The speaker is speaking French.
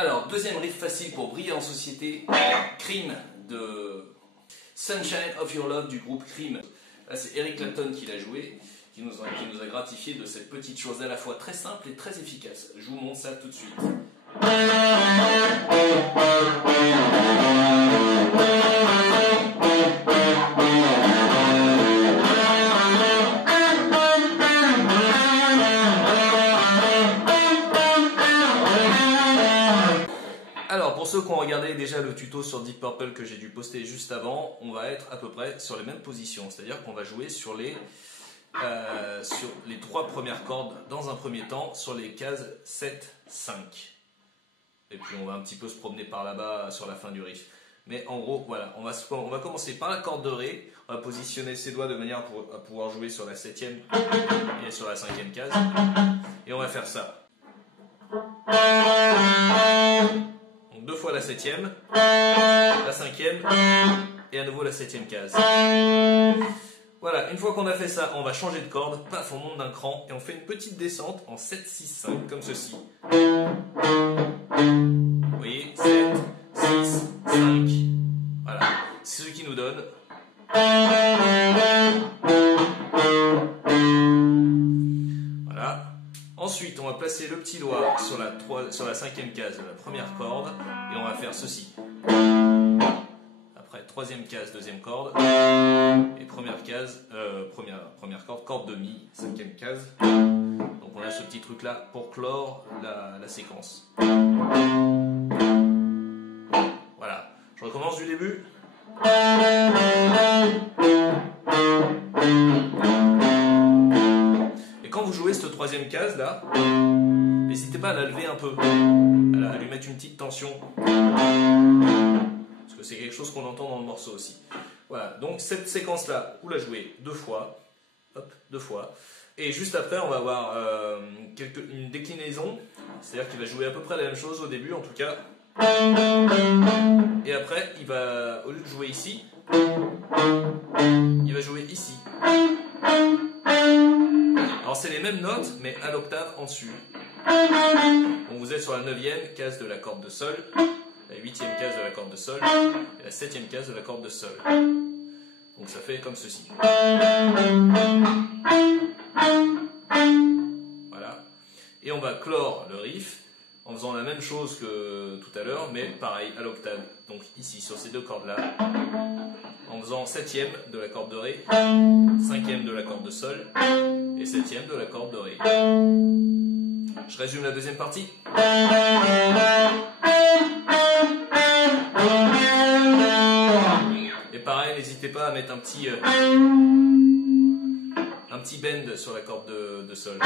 Alors, deuxième riff facile pour briller en société, Cream de Sunshine of Your Love du groupe Cream. Là, c'est Eric Clapton qui l'a joué, qui nous a gratifié de cette petite chose à la fois très simple et très efficace. Je vous montre ça tout de suite. Alors, pour ceux qui ont regardé déjà le tuto sur Deep Purple que j'ai dû poster juste avant, on va être à peu près sur les mêmes positions. C'est-à-dire qu'on va jouer sur les 3 premières cordes dans un premier temps, sur les cases 7, 5. Et puis on va un petit peu se promener par là-bas sur la fin du riff. Mais en gros, voilà, on va commencer par la corde de Ré. On va positionner ses doigts de manière à pouvoir jouer sur la 7e et sur la 5e case. Et on va faire ça. Donc 2 fois la 7e, la 5e et à nouveau la 7e case. Voilà, une fois qu'on a fait ça, on va changer de corde, paf, on monte d'un cran et on fait une petite descente en 7, 6, 5, comme ceci. Vous voyez, 7, 6, 5. Voilà, c'est ce qui nous donne. Voilà. Ensuite, on va placer le petit doigt sur la 5e case de la première corde et on va faire ceci. Après, 3e case, 2e corde. Et première case, première corde, corde de mi, 5e case. Donc on a ce petit truc là pour clore la séquence. Voilà, je recommence du début. Et quand vous jouez cette 3e case là, n'hésitez pas à la lever un peu, à lui mettre une petite tension. Parce que c'est quelque chose qu'on entend dans le morceau aussi. Voilà, donc cette séquence-là, vous la jouez 2 fois, hop, 2 fois, et juste après on va avoir une déclinaison, c'est-à-dire qu'il va jouer à peu près la même chose au début en tout cas, et après il va, au lieu de jouer ici, il va jouer ici. Alors c'est les mêmes notes, mais à l'octave en dessus. Donc vous êtes sur la 9e case de la corde de Sol, la 8e case de la corde de Sol et la 7e case de la corde de Sol. Donc ça fait comme ceci. Voilà. Et on va clore le riff en faisant la même chose que tout à l'heure, mais pareil à l'octave. Donc ici sur ces 2 cordes-là, en faisant 7e de la corde de Ré, 5e de la corde de Sol et 7e de la corde de Ré. Je résume la deuxième partie. Et pareil, n'hésitez pas à mettre un petit bend sur la corde de Sol.